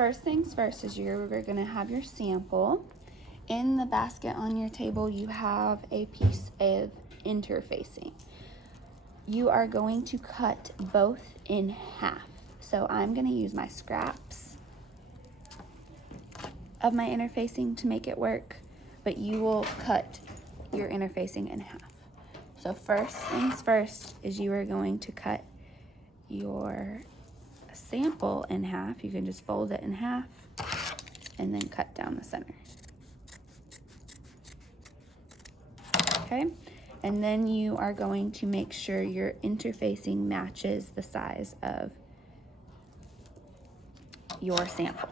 first things first is you're going to have your sample. In the basket on your table, you have a piece of interfacing. You are going to cut both in half. So I'm going to use my scraps of my interfacing to make it work, but you will cut your interfacing in half. So first things first is you are going to cut your sample in half. You can just fold it in half and then cut down the center. Okay, and then you are going to make sure your interfacing matches the size of your sample.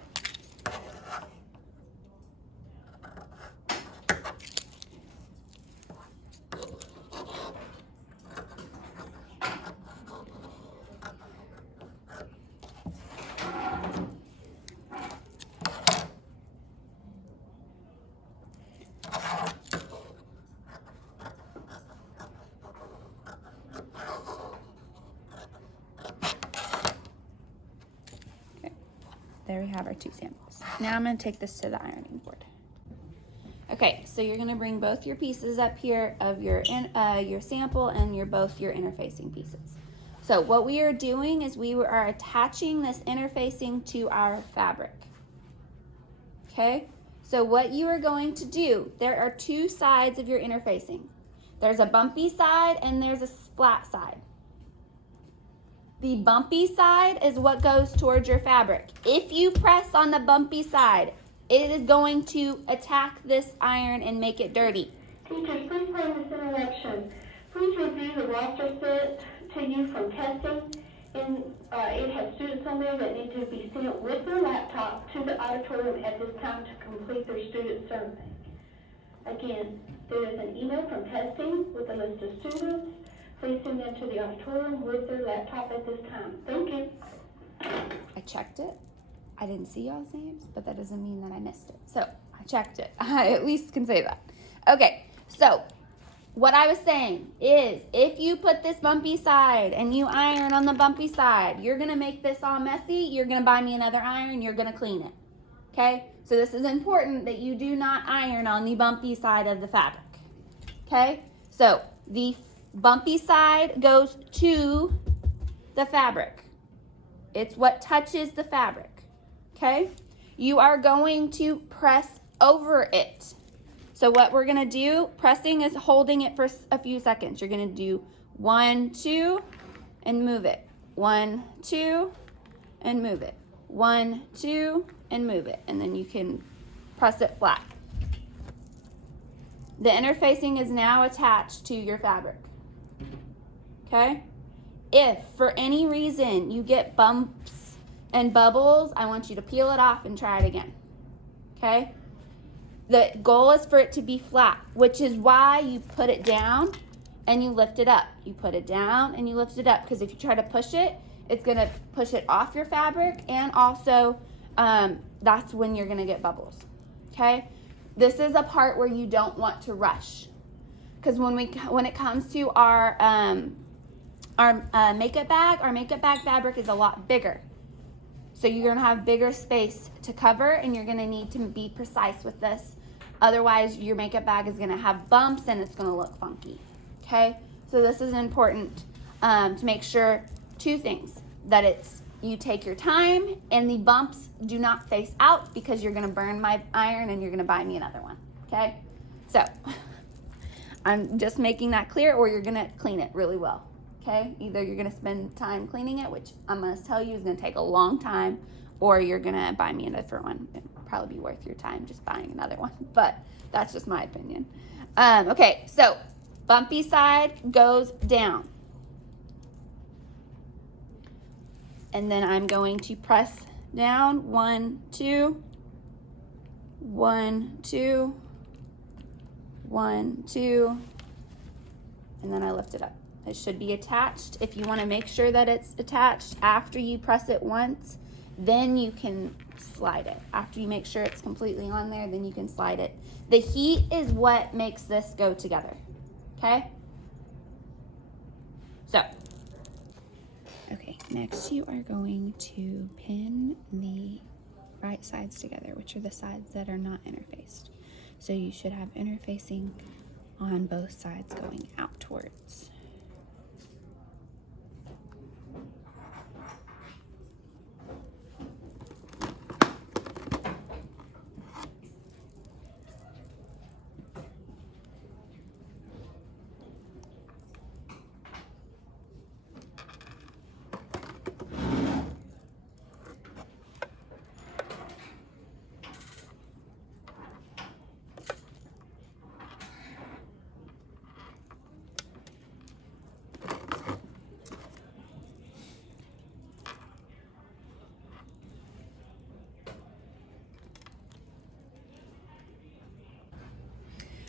There we have our two samples. Now I'm going to take this to the ironing board. Okay, so you're going to bring both your pieces up here of your sample and both your interfacing pieces. So what we are doing is we are attaching this interfacing to our fabric. Okay, so what you are going to do, there are two sides of your interfacing. There's a bumpy side and there's a flat side. The bumpy side is what goes towards your fabric. If you press on the bumpy side, it is going to attack this iron and make it dirty. Teachers, please pardon this interruption. Please review the roster sent to you from testing. And it has students on there that need to be sent with their laptop to the auditorium at this time to complete their student survey. Again, there is an email from testing with a list of students. Please send them to the auditorium with their laptop at this time. Thank you. I checked it. I didn't see y'all's names, but that doesn't mean that I missed it. So I checked it. I at least can say that. Okay, so what I was saying is if you put this bumpy side and you iron on the bumpy side, you're going to make this all messy. You're going to buy me another iron. You're going to clean it. Okay, so this is important that you do not iron on the bumpy side of the fabric. Okay, so the bumpy side goes to the fabric. It's what touches the fabric. Okay, you are going to press over it. So what we're going to do, pressing is holding it for a few seconds. You're going to do 1, 2, and move it. 1, 2, and move it. 1, 2, and move it. And then you can press it flat. The interfacing is now attached to your fabric. Okay? If for any reason you get bumps and bubbles, I want you to peel it off and try it again. Okay? The goal is for it to be flat, which is why you put it down and you lift it up. You put it down and you lift it up, because if you try to push it, it's going to push it off your fabric, and also that's when you're going to get bubbles. Okay? This is a part where you don't want to rush, because when it comes to our makeup bag fabric is a lot bigger. So you're going to have bigger space to cover, and you're going to need to be precise with this. Otherwise, your makeup bag is going to have bumps and it's going to look funky. Okay? So this is important to make sure two things. That you take your time and the bumps do not face out, because you're going to burn my iron and you're going to buy me another one. Okay? So I'm just making that clear, or you're going to clean it really well. Okay, either you're going to spend time cleaning it, which I'm going to tell you is going to take a long time, or you're going to buy me a different one. It'll probably be worth your time just buying another one, but that's just my opinion. Okay, so bumpy side goes down. And then I'm going to press down. 1, 2, 1, 2, 1, 2, and then I lift it up. It should be attached. If you want to make sure that it's attached after you press it once, then you can slide it. After you make sure it's completely on there, then you can slide it. The heat is what makes this go together. Okay? So, okay, next you are going to pin the right sides together, which are the sides that are not interfaced. So you should have interfacing on both sides going outwards.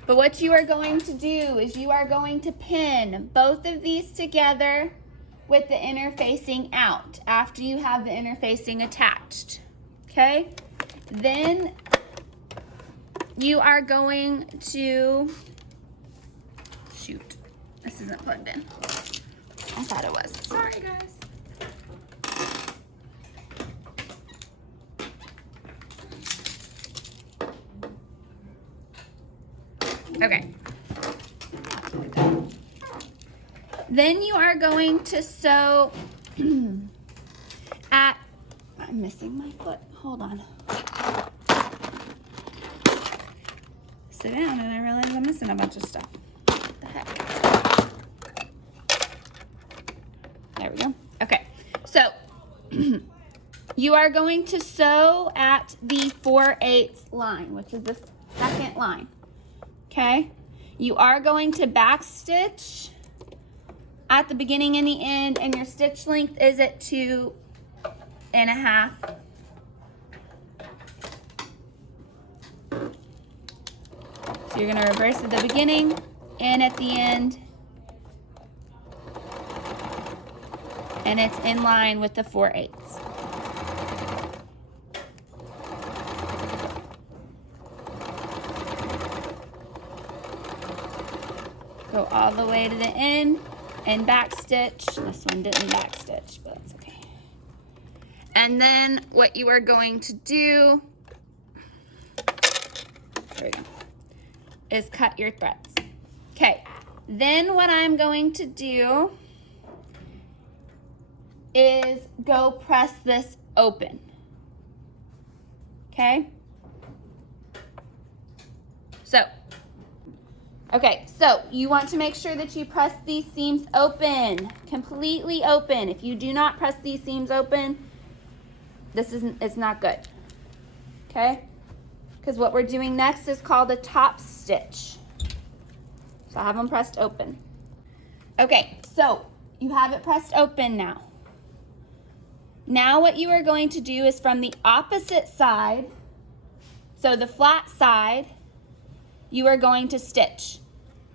But what you are going to do is you are going to pin both of these together with the interfacing out after you have the interfacing attached, okay? Then you are going to, shoot, this isn't plugged in. I thought it was. Sorry, guys. Okay. Then you are going to sew at, I'm missing my foot, hold on. Sit down and I realize I'm missing a bunch of stuff. What the heck? There we go. Okay, so you are going to sew at the 4/8 line, which is the second line. Okay, you are going to back stitch at the beginning and the end, and your stitch length is at 2.5. So you're going to reverse at the beginning and at the end, and it's in line with the 4/8. Go all the way to the end and back stitch. This one didn't back stitch, but that's okay. And then what you are going to do, there we go, is cut your threads. Okay, then what I'm going to do is go press this open. Okay? Okay, so you want to make sure that you press these seams open, completely open. If you do not press these seams open, it's not good. Okay? Because what we're doing next is called a top stitch. So I have them pressed open. Okay, so you have it pressed open now. Now what you are going to do is from the opposite side, so the flat side, you are going to stitch.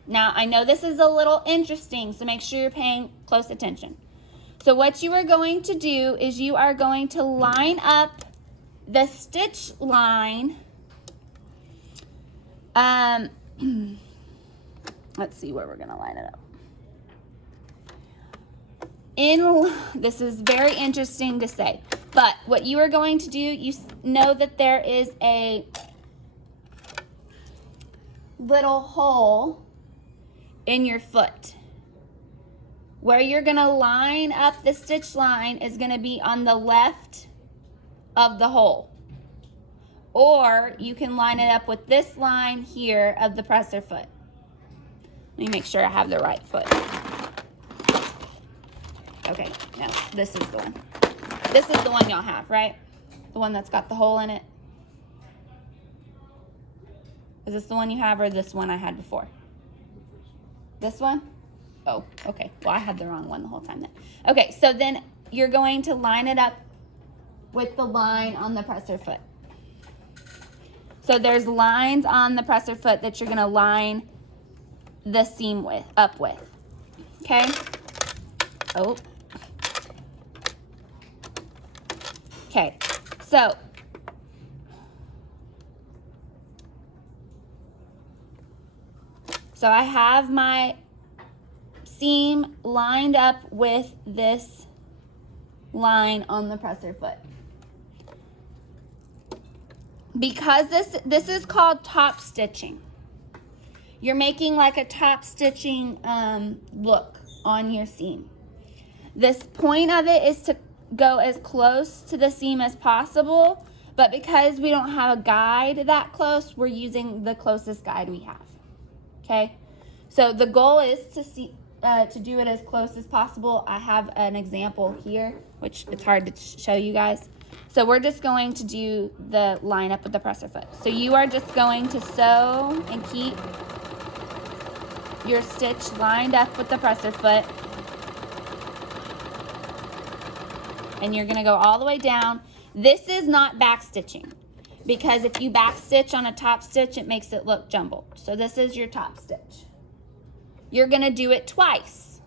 Now, I know this is a little interesting, so make sure you're paying close attention. So what you are going to do is you are going to line up the stitch line. Let's see where we're going to line it up. This is very interesting to say, but what you are going to do, you know that there is a little hole in your foot. Where you're going to line up the stitch line is going to be on the left of the hole. Or you can line it up with this line here of the presser foot. Let me make sure I have the right foot. Okay, no, this is the one. This is the one y'all have, right? The one that's got the hole in it. Is this the one you have or this one I had before? This one? Oh, okay. Well, I had the wrong one the whole time then. Okay, so then you're going to line it up with the line on the presser foot. So there's lines on the presser foot that you're going to line the seam up with. Okay? Oh. Okay, so I have my seam lined up with this line on the presser foot. because this is called top stitching. You're making like a top stitching look on your seam. This point of it is to go as close to the seam as possible, but because we don't have a guide that close, we're using the closest guide we have. Okay, so the goal is to do it as close as possible. I have an example here, which it's hard to show you guys. So we're just going to do the line up with the presser foot. So you are just going to sew and keep your stitch lined up with the presser foot. And you're gonna go all the way down. This is not back stitching, because if you back stitch on a top stitch, it makes it look jumbled. So this is your top stitch. You're gonna do it twice.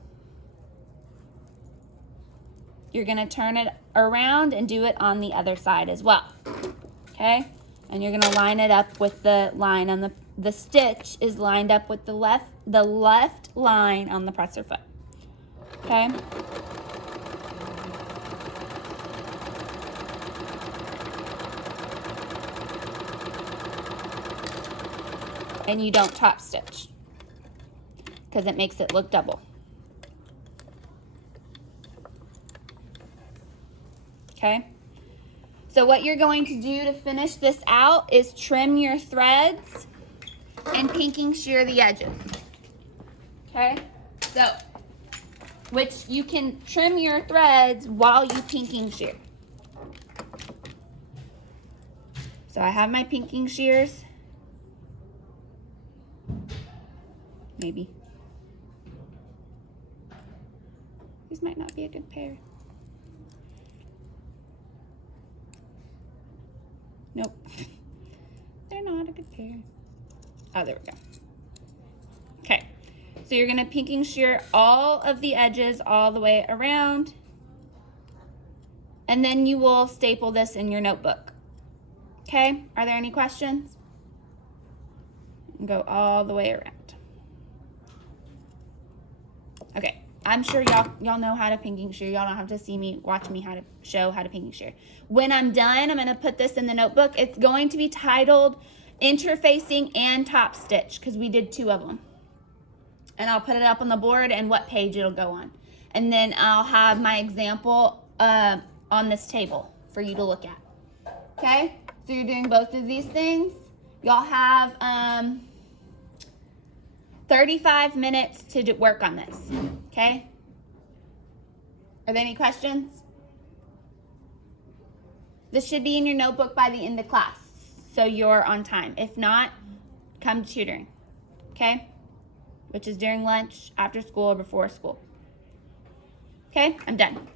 You're gonna turn it around and do it on the other side as well, okay? And you're gonna line it up with the line on the stitch is lined up with the left line on the presser foot, okay? And you don't top stitch because it makes it look double. Okay? So what you're going to do to finish this out is trim your threads and pinking shear the edges. Okay? So, which you can trim your threads while you pinking shear. So I have my pinking shears. Maybe. These might not be a good pair. Nope. They're not a good pair. Oh, there we go. Okay. So you're going to pinking shear all of the edges all the way around. And then you will staple this in your notebook. Okay? Are there any questions? Go all the way around. Okay, I'm sure y'all know how to pinking shear. Y'all don't have to watch me show how to pinking shear. When I'm done, I'm gonna put this in the notebook. It's going to be titled Interfacing and Top Stitch because we did 2 of them. And I'll put it up on the board and what page it'll go on. And then I'll have my example on this table for you to look at. Okay, so you're doing both of these things. Y'all have 35 minutes to work on this, okay? Are there any questions? This should be in your notebook by the end of class, so you're on time. If not, come to tutoring, okay? Which is during lunch, after school, or before school. Okay, I'm done.